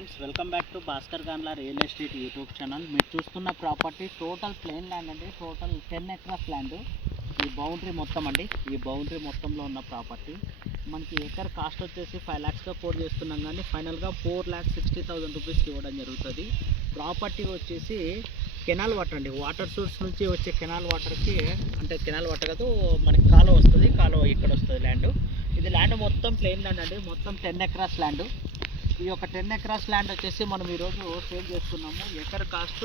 Friends, welcome back to Bhaskar Ganla real estate YouTube channel. మీరు చూస్తున్న property total plane land అండి. Total 10 acres land. ఈ boundary మొత్తం అండి, ఈ బౌండరీ మొత్తంలో ఉన్న ప్రాపర్టీ మనకి ఎకర్ కాస్ట్ వచ్చేసి 5 lakhsగా కోట్ చేస్తున్నాం, కానీ ఫైనల్గా 4,60,000 రూపీస్కి ఇవ్వడం జరుగుతుంది. ప్రాపర్టీ వచ్చేసి కెనాల్ వాటర్ అండి. వాటర్ సోర్స్ నుంచి వచ్చే కెనాల్ వాటర్కి, అంటే కెనాల్ వాటర్ కాదు, మనకి కాలువ వస్తుంది. కాలువ ఇక్కడ వస్తుంది ల్యాండ్. ఇది ల్యాండ్ మొత్తం ప్లేన్ ల్యాండ్ అండి. మొత్తం 10 ఎకరాస్ ల్యాండ్. ఈ యొక్క 10 ఎకరాస్ ల్యాండ్ వచ్చేసి మనం ఈరోజు సేల్ చేస్తున్నాము. ఎకర్ కాస్ట్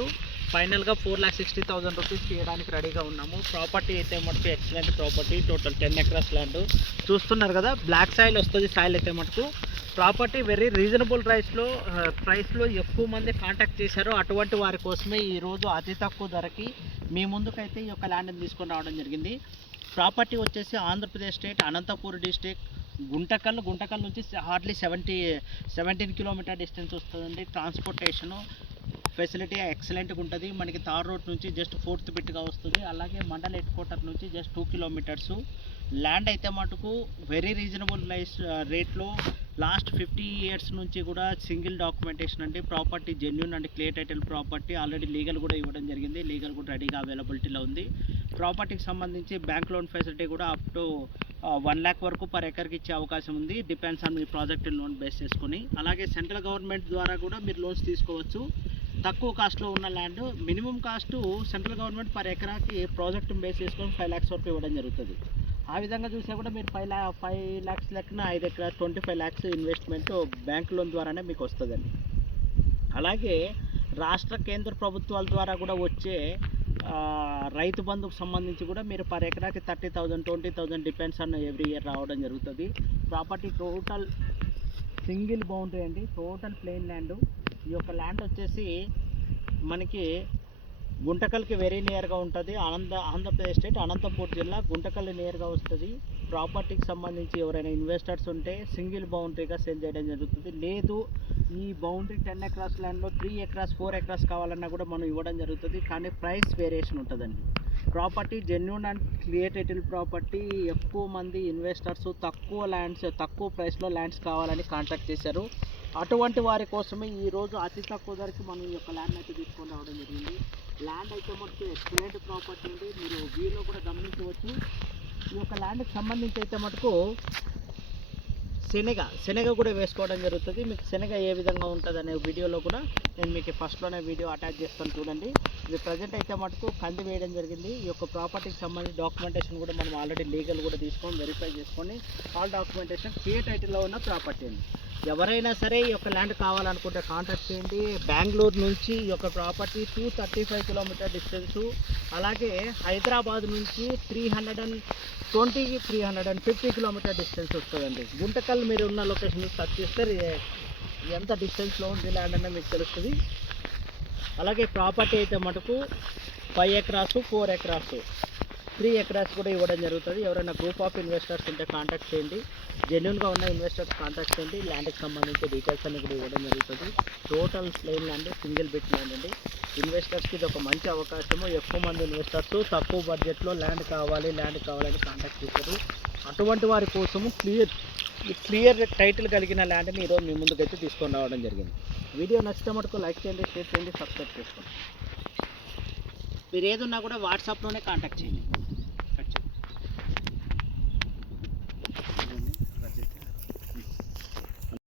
ఫైనల్గా 4,60,000 రూపీస్కి ఇవ్వడానికి రెడీగా ఉన్నాము. ప్రాపర్టీ అయితే మటుకు excellent property. Total 10 acres land చూస్తున్నారు కదా. బ్లాక్ సాయిల్ వస్తుంది. సాయిల్ అయితే మటుకు ప్రాపర్టీ వెరీ రీజనబుల్ ప్రైస్లో ఎక్కువ మంది కాంటాక్ట్ చేశారు. అటువంటి వారి కోసమే ఈరోజు అతి తక్కువ ధరకి మీ ముందుకైతే ఈ యొక్క ల్యాండ్ని తీసుకొని రావడం జరిగింది. ప్రాపర్టీ వచ్చేసి ఆంధ్రప్రదేశ్ స్టేట్ అనంతపూర్ డిస్టిక్ గుంటకల్ నుంచి హార్డ్లీ 17 కిలోమీటర్ డిస్టెన్స్ వస్తుందండి. ట్రాన్స్పోర్టేషను ఫెసిలిటీ ఎక్సలెంట్గా ఉంటుంది. మనకి తార్ రోడ్ నుంచి జస్ట్ 4th బిట్గా వస్తుంది. అలాగే మండల్ హెడ్ క్వార్టర్ నుంచి జస్ట్ 2 kilometers. ల్యాండ్ అయితే మటుకు వెరీ రీజనబుల్ రేట్లో లాస్ట్ 50 years నుంచి కూడా సింగిల్ డాక్యుమెంటేషన్ అండి. Property genuine and clear title property. Already legal కూడా ఇవ్వడం జరిగింది. లీగల్ కూడా రెడీగా అవైలబిలిటీలో ఉంది. ప్రాపర్టీకి సంబంధించి బ్యాంక్ లోన్ ఫెసిలిటీ కూడా అప్ టు 1 lakh వరకు పర్ ఎకర్కి ఇచ్చే అవకాశం ఉంది. Depends on me project loan base చేసుకొని. అలాగే సెంట్రల్ గవర్నమెంట్ ద్వారా కూడా మీరు లోన్స్ తీసుకోవచ్చు. తక్కువ కాస్ట్లో ఉన్న land. Minimum cost central government per ఎకరాకి ప్రాజెక్ట్ బేస్ చేసుకొని 5 lakhs వరకు ఇవ్వడం జరుగుతుంది. ఆ విధంగా చూసా కూడా మీరు 5 lakhs లెక్కన 5 acres 25 lakhs investment bank loan ద్వారానే మీకు వస్తుందండి. అలాగే రాష్ట్ర కేంద్ర ప్రభుత్వాల ద్వారా కూడా వచ్చే రైతు బంధుకు సంబంధించి కూడా మీరు పర్ ఎకరాకి 30,000 20,000 డిపెండ్స్ ఆన్ ఎవ్రీ ఇయర్ రావడం జరుగుతుంది. ప్రాపర్టీ టోటల్ సింగిల్ బౌండరీ అండి. Total plain land. ఈ యొక్క ల్యాండ్ వచ్చేసి మనకి గుంటకల్కి వెరీ నియర్గా ఉంటుంది. ఆంధ్రప్రదేశ్ స్టేట్ అనంతపూర్ జిల్లా గుంటకల్ నియర్గా వస్తుంది. ప్రాపర్టీకి సంబంధించి ఎవరైనా ఇన్వెస్టర్స్ ఉంటే సింగిల్ బౌండరీగా సేల్ చేయడం జరుగుతుంది. లేదు ఈ బౌండరీ 10 ఎకరాస్ ల్యాండ్లో 3 acres 4 acres కావాలన్నా కూడా మనం ఇవ్వడం జరుగుతుంది. కానీ ప్రైస్ వేరియేషన్ ఉంటుందండి. Property genuine and clear title property. ఎక్కువ మంది ఇన్వెస్టర్స్ తక్కువ ప్రైస్లో ల్యాండ్స్ కావాలని కాంటాక్ట్ చేశారు. అటువంటి వారి కోసమే ఈరోజు అతి తక్కువ ధరకి మనం ఈ యొక్క ల్యాండ్ అయితే తీసుకొని రావడం జరిగింది. ల్యాండ్ అయితే మటుకు ఎక్సలెంట్ ప్రాపర్టీ అండి. మీరు వీలో కూడా గమనించవచ్చు. ఈ యొక్క ల్యాండ్కి సంబంధించి అయితే మటుకు శనగ కూడా వేసుకోవడం జరుగుతుంది. మీకు శనగ ఏ విధంగా ఉంటుంది అనే వీడియోలో కూడా నేను మీకు ఫస్ట్లోనే వీడియో అటాచ్ చేస్తాను చూడండి. ఇది ప్రజెంట్ అయితే మటుకు కంది వేయడం జరిగింది. ఈ యొక్క ప్రాపర్టీకి సంబంధించి డాక్యుమెంటేషన్ కూడా మనం ఆల్రెడీ లీగల్ కూడా తీసుకొని వెరిఫై చేసుకొని ఆల్ డాక్యుమెంటేషన్ క్లియర్ టైటిల్లో ఉన్న ప్రాపర్టీ అండి. ఎవరైనా సరే ఈ యొక్క ల్యాండ్ కావాలనుకుంటే కాంటాక్ట్ చేయండి. బెంగళూరు నుంచి ఈ యొక్క ప్రాపర్టీ 235 kilometer డిస్టెన్సు. అలాగే హైదరాబాద్ నుంచి 350 kilometer డిస్టెన్స్ వస్తుందండి. గుంటకల్ మీరు ఉన్న లొకేషన్ సెర్చ్ చేస్తే ఎంత డిస్టెన్స్లో ఉంది ల్యాండ్ అనేది మీకు తెలుస్తుంది. అలాగే ప్రాపర్టీ అయితే మటుకు 5 acres 4 acres 3 acres కూడా ఇవ్వడం జరుగుతుంది. ఎవరైనా గ్రూప్ ఆఫ్ ఇన్వెస్టర్స్ ఉంటే కాంటాక్ట్ చేయండి. జెన్యూన్గా ఉన్న ఇన్వెస్టర్స్ కాంటాక్ట్ చేయండి. ల్యాండ్కి సంబంధించి డీటెయిల్స్ అన్ని కూడా ఇవ్వడం జరుగుతుంది. Total plain land, single bit land అండి. ఇన్వెస్టర్స్కి ఇది ఒక మంచి అవకాశము. ఎక్కువ మంది ఇన్వెస్టర్స్ తక్కువ బడ్జెట్లో ల్యాండ్ కావాలని కాంటాక్ట్ చేశారు. అటువంటి వారి కోసము క్లియర్ టైటిల్ కలిగిన ల్యాండ్ని ఈరోజు మీ ముందుకైతే తీసుకొని రావడం జరిగింది. వీడియో నచ్చితే మటుకు లైక్ చేయండి, షేర్ చేయండి, సబ్స్క్రైబ్ చేసుకోండి. మీరు ఏదున్నా కూడా వాట్సాప్లోనే కాంటాక్ట్ చేయండి.